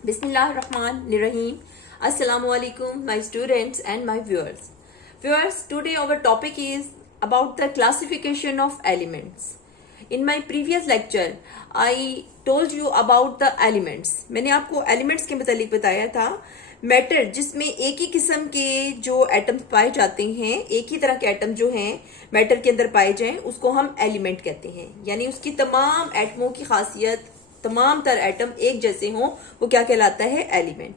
Bismillahirrahmanirrahim. Assalamu alaikum, my students and my viewers. Viewers, today our topic is about the classification of elements. In my previous lecture, I told you about the elements. मैंने आपको elements के मुतालिक बताया था. Matter जिसमें एक ही किस्म के जो एटम्स पाए जाते हैं, एक ही तरह के एटम जो हैं मैटर के अंदर पाए जाएं, उसको हम एलिमेंट कहते हैं. यानी उसकी तमाम एटमों की खासियत, तमाम तर एटम एक जैसे हों, वो क्या कहलाता है? Element.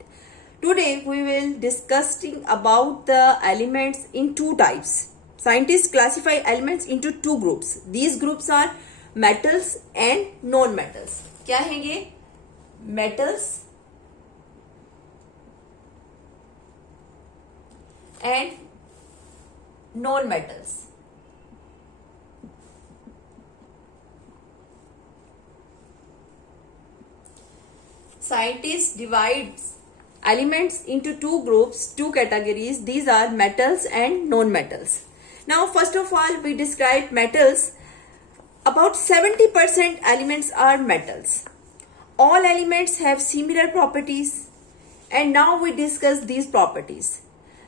Today we will discussing about the elements in two types. Scientists classify elements into two groups. These groups are metals and non-metals. क्या हैं ये? Metals and non-metals. Scientists divides elements into two groups, two categories. These are metals and non-metals. Now, first of all, we describe metals. About 70% elements are metals. All elements have similar properties. And now we discuss these properties.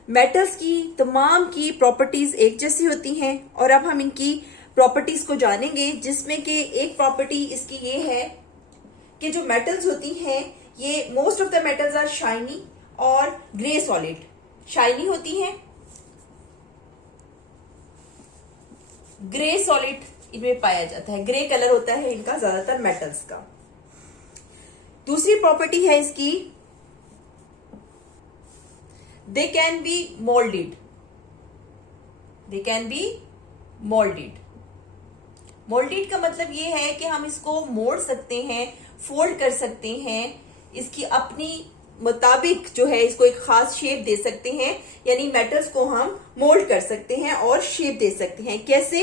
Metals की तमाम की properties एक जैसी होती हैं और अब हम इनकी properties को जानेंगे, जिसमें कि एक property इसकी ये है कि जो metals होती हैं ये most of the metals are shiny और grey solid. Shiny होती हैं, ग्रे सॉलिड इनमें पाया जाता है, ग्रे कलर होता है इनका ज्यादातर मेटल्स का. दूसरी प्रॉपर्टी है इसकी, they can be moulded. They can be moulded. Moulded का मतलब ये है कि हम इसको मोड़ सकते हैं, फोल्ड कर सकते हैं, इसकी अपनी मुताबिक जो है इसको एक खास शेप दे सकते हैं. यानी मेटल्स को हम मोल्ड कर सकते हैं और शेप दे सकते हैं. कैसे?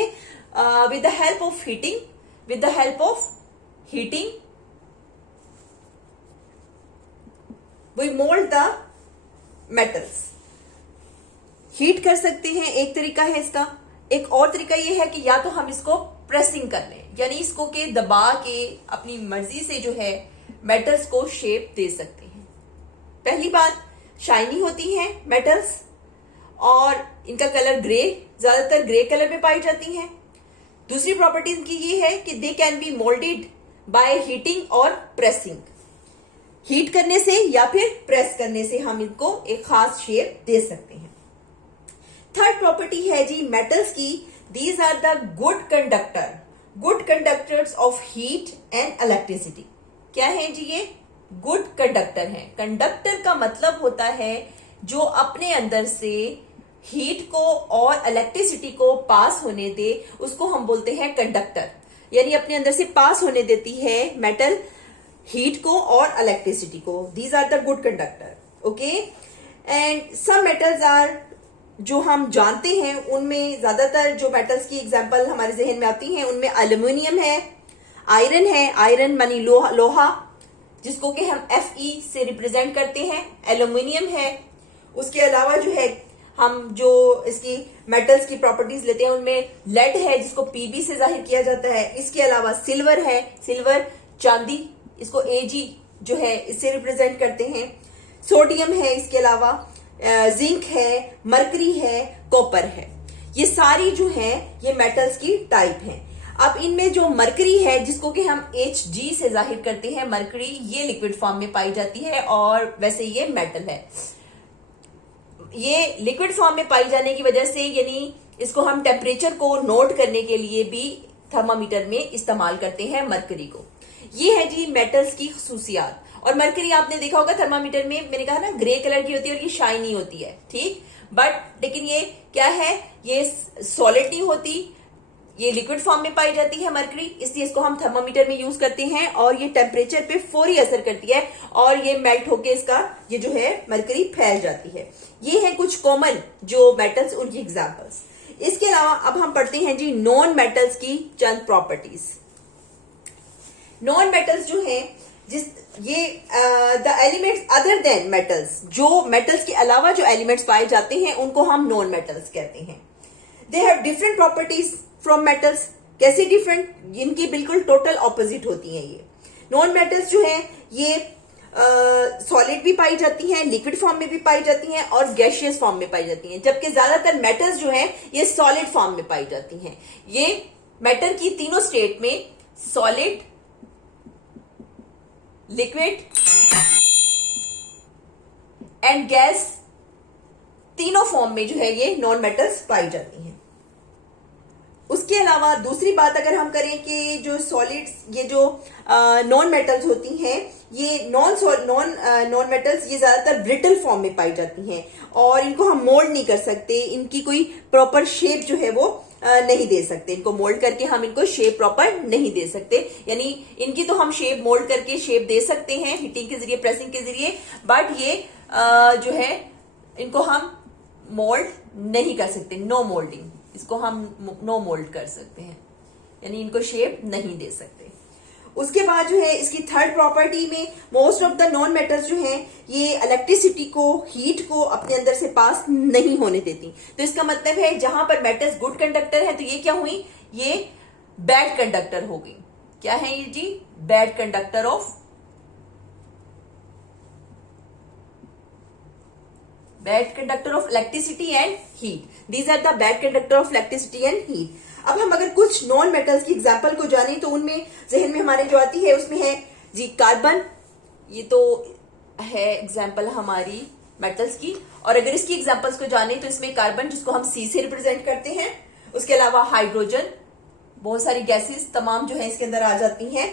With the help of heating. With the help of heating we mould the metals. Heat कर सकते हैं, एक तरीका है इसका. एक और तरीका ये है कि या तो हम इसको प्रेसिंग कर लें, यानी इसको के दबा के अपनी मर्जी से जो है मेटल्स को शेप दे सकते हैं. पहली बात, शाइनी होती हैं मेटल्स और इनका कलर ग्रे, ज्यादातर ग्रे कलर में पाई जाती हैं. दूसरी प्रॉपर्टी इनकी ये है कि they can be moulded by heating और प्रेसिंग. हीट करने से या फिर प्रेस करने से हम इनको एक खास शेप दे सकते हैं. थर्ड प्रॉपर्टी है जी मेटल्स की, these are the good conductor. Good conductors of heat and electricity. क्या है जी ये? गुड कंडक्टर है. कंडक्टर का मतलब होता है जो अपने अंदर से हीट को और इलेक्ट्रिसिटी को पास होने दे, उसको हम बोलते हैं कंडक्टर. यानी अपने अंदर से पास होने देती है मेटल हीट को और इलेक्ट्रिसिटी को. These are the good conductor. Okay. And some metals are, जो हम जानते हैं उनमें ज्यादातर जो मेटल्स की एग्जांपल हमारे जहन में आती हैं उनमें एल्यूमिनियम है, आयरन है. आयरन मानी लोहा, जिसको कि हम Fe से रिप्रेजेंट करते हैं. एल्यूमिनियम है. उसके अलावा जो है हम जो इसकी मेटल्स की प्रॉपर्टीज लेते हैं उनमें लेड है, जिसको Pb से जाहिर किया जाता है. इसके अलावा सिल्वर है. सिल्वर चांदी, इसको Ag जो है इससे रिप्रेजेंट करते हैं. सोडियम है. इसके अलावा जिंक है, मरकरी है, कॉपर है. ये सारी जो है ये मेटल्स की टाइप हैं. अब इनमें जो मरकरी है, जिसको कि हम Hg से जाहिर करते हैं, मरकरी ये लिक्विड फॉर्म में पाई जाती है और वैसे ये मेटल है. ये लिक्विड फॉर्म में पाई जाने की वजह से, यानी इसको हम टेम्परेचर को नोट करने के लिए भी थर्मामीटर में इस्तेमाल करते हैं मरकरी को. ये है जी मेटल्स की खसूसियात. और मरकरी आपने देखा होगा थर्मामीटर में, मैंने कहा ना ग्रे कलर की होती है और ये शाइनी होती है, ठीक. बट लेकिन ये क्या है? ये सॉलिड नहीं होती, ये लिक्विड फॉर्म में पाई जाती है मरकरी, इसलिए इसको हम थर्मामीटर में यूज करते हैं और ये टेम्परेचर पे फौरी असर करती है और ये मेल्ट होके इसका ये जो है मरकरी फैल जाती है. ये है कुछ कॉमन जो मेटल्स, उनकी एग्जांपल्स. इसके अलावा अब हम पढ़ते हैं जी नॉन मेटल्स की चंद प्रॉपर्टीज. नॉन मेटल्स जो है, जिस ये the elements other than metals, जो मेटल्स के अलावा जो एलिमेंट्स पाए जाते हैं उनको हम नॉन मेटल्स कहते हैं. They have different properties from metals. कैसे डिफरेंट? इनकी बिल्कुल टोटल ऑपोजिट होती हैं. ये नॉन मेटल्स जो है ये सॉलिड भी पाई जाती हैं, लिक्विड फॉर्म में भी पाई जाती हैं और गैशियस फॉर्म में पाई जाती हैं, जबकि ज्यादातर मेटल्स जो हैं ये सॉलिड फॉर्म में पाई जाती हैं। ये मैटर की तीनों स्टेट में सॉलिड, लिक्विड एंड गैस तीनों फॉर्म में जो है ये नॉन मेटल्स पाई जाती हैं। उसके अलावा दूसरी बात अगर हम करें कि जो सॉलिड्स, ये जो नॉन मेटल्स होती हैं, ये नॉन मेटल्स ये ज्यादातर ब्रिटल फॉर्म में पाई जाती हैं और इनको हम मोल्ड नहीं कर सकते, इनकी कोई प्रॉपर शेप जो है वो नहीं दे सकते। इनको मोल्ड करके हम इनको शेप प्रॉपर नहीं दे सकते, यानी इनकी तो हम शेप मोल्ड करके शेप दे सकते हैं हीटिंग के जरिए, प्रेसिंग के जरिए, बट ये जो है इनको हम मोल्ड नहीं कर सकते। नो मोल्डिंग, इसको हम नो मोल्ड कर सकते हैं, यानी इनको शेप नहीं दे सकते। उसके बाद जो है इसकी थर्ड प्रॉपर्टी में most of the non metals जो हैं ये इलेक्ट्रिसिटी को, हीट को अपने अंदर से पास नहीं होने देती। तो इसका मतलब है जहां पर मेटल्स गुड कंडक्टर है तो ये क्या हुई, ये बैड कंडक्टर हो गई। क्या है ये जी, bad conductor of electricity and heat. These are the bad conductor of electricity and heat. अब हम अगर कुछ नॉन मेटल्स की एग्जांपल को जाने तो उनमें जहन में हमारे जो आती है उसमें है जी कार्बन, ये तो है एग्जांपल हमारी मेटल्स की। और अगर इसकी एग्जांपल्स को जाने तो इसमें कार्बन जिसको हम सी से रिप्रेजेंट करते हैं, उसके अलावा हाइड्रोजन, बहुत सारी गैसेस तमाम जो है इसके अंदर आ जाती हैं,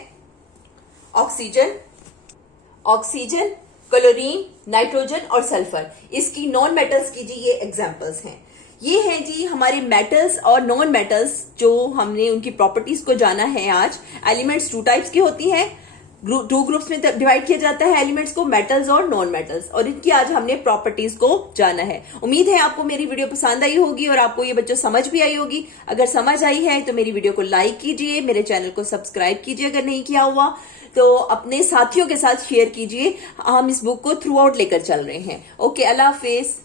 ऑक्सीजन, क्लोरीन, नाइट्रोजन और सल्फर, इसकी नॉन मेटल्स की जी ये एग्जांपल्स हैं। ये हैं जी हमारे मेटल्स और नॉन मेटल्स जो हमने उनकी प्रॉपर्टीज को जाना है आज। एलिमेंट्स 2 टाइप्स की होती हैं, 2 ग्रुप्स में डिवाइड किया जाता है एलिमेंट्स को, मेटल्स और नॉन मेटल्स, और इनकी आज हमने प्रॉपर्टीज को जाना है। उम्मीद है आपको मेरी वीडियो पसंद आई होगी और आपको ये बच्चों समझ भी आई होगी। अगर समझ आई है तो मेरी वीडियो को लाइक कीजिए, मेरे चैनल को सब्सक्राइब कीजिए अगर नहीं किया हुआ तो, अपने साथियों के साथ शेयर कीजिए। हम इस बुक को थ्रू आउट लेकर चल रहे हैं। ओके, अल्लाह हाफिज।